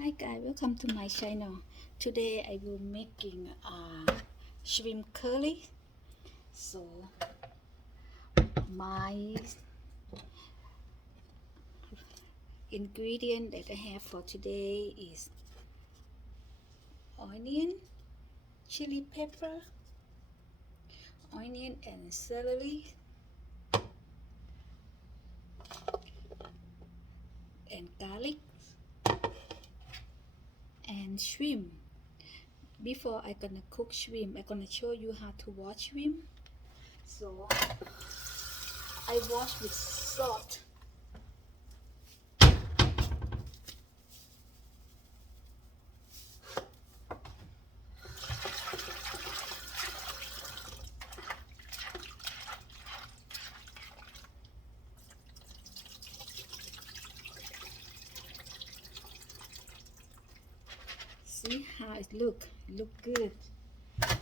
Hi guys, welcome to my channel. Today I will making shrimp curry. So my ingredient that I have for today is onion, chili pepper, onion and celery, and garlic and shrimp. Before I gonna cook shrimp, I gonna show you how to wash shrimp. So I wash with salt. See how it look good.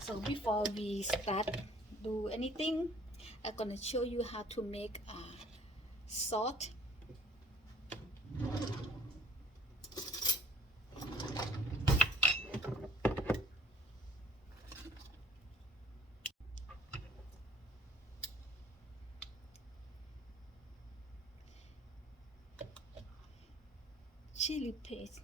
So before we start do anything, I'm gonna show you how to make salt, chili paste,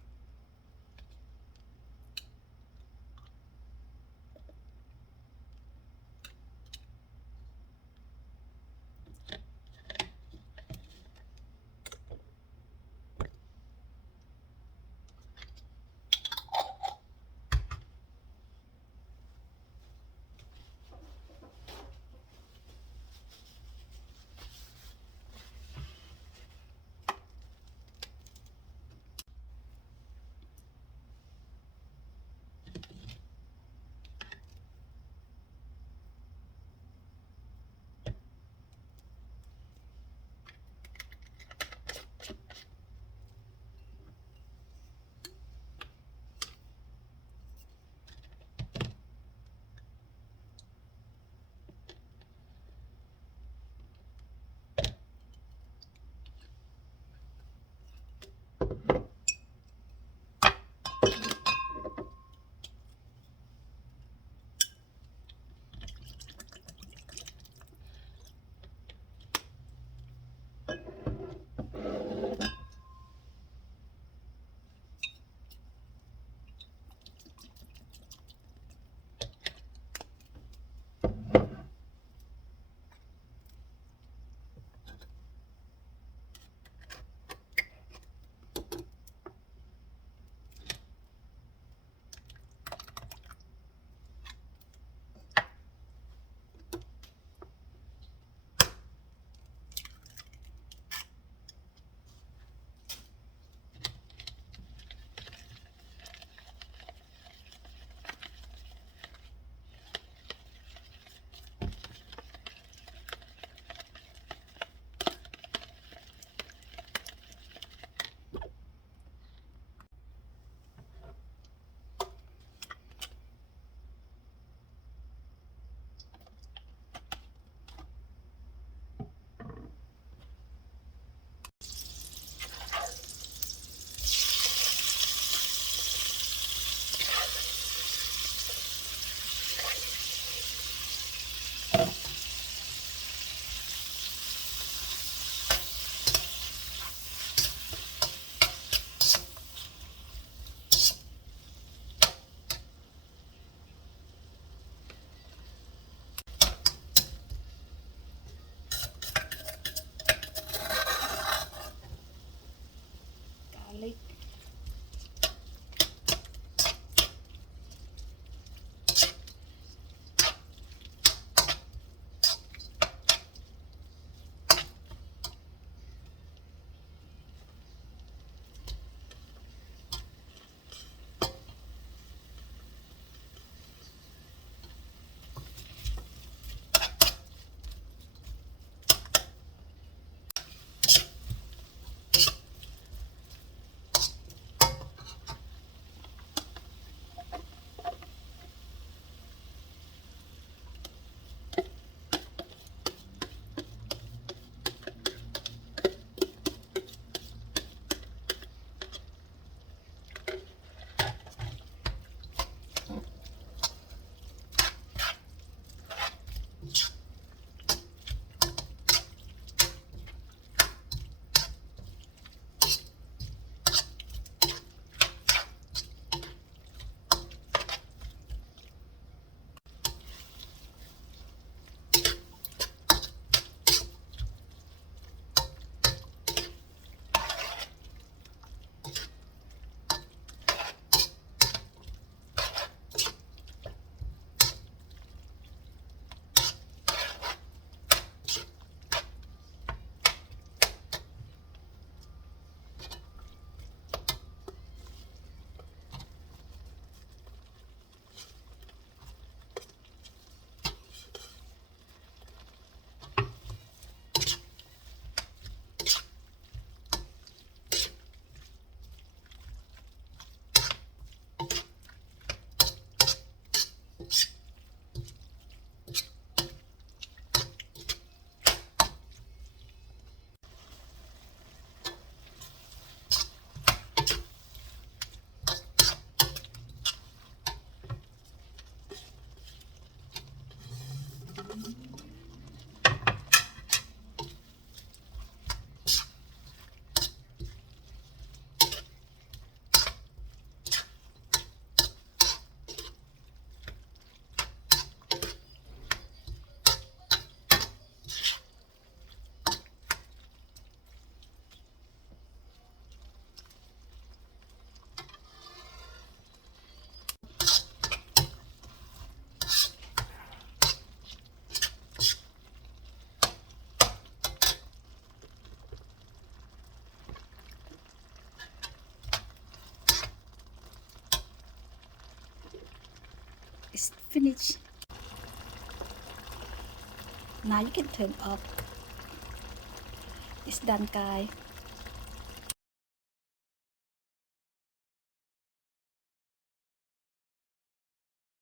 It's finished. Now you can turn off. It's done, guys.